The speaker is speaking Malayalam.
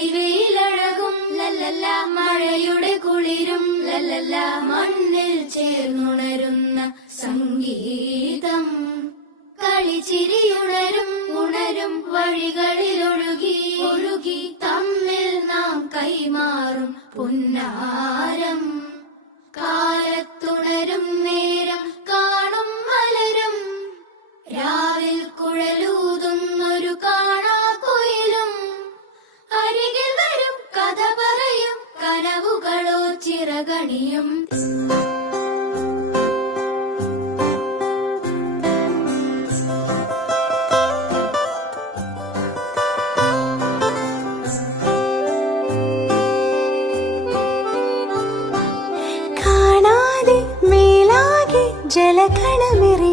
പൊടിവെയിലഴകും ലല്ലല്ല, മഴയുടെ കുളിരും ലല്ലല്ല, മണ്ണിൽ ചേർന്നുണരുന്ന സംഗീതം. കളിച്ചിരിയുണരും ഉണരും വഴികളിലൊഴുകി ഒഴുകി തമ്മിൽ നാം കൈമാറും പുന്നാരം. കാലത്തുണരും നേരം കാണും മലരും, രാവിൽ കുഴലൂതുന്നൊരു കാണാക്കുയിലും. അരികിൽ വരും കഥ പറയും കനവുകളോ ചിറകണിയും. ജലകണമിറി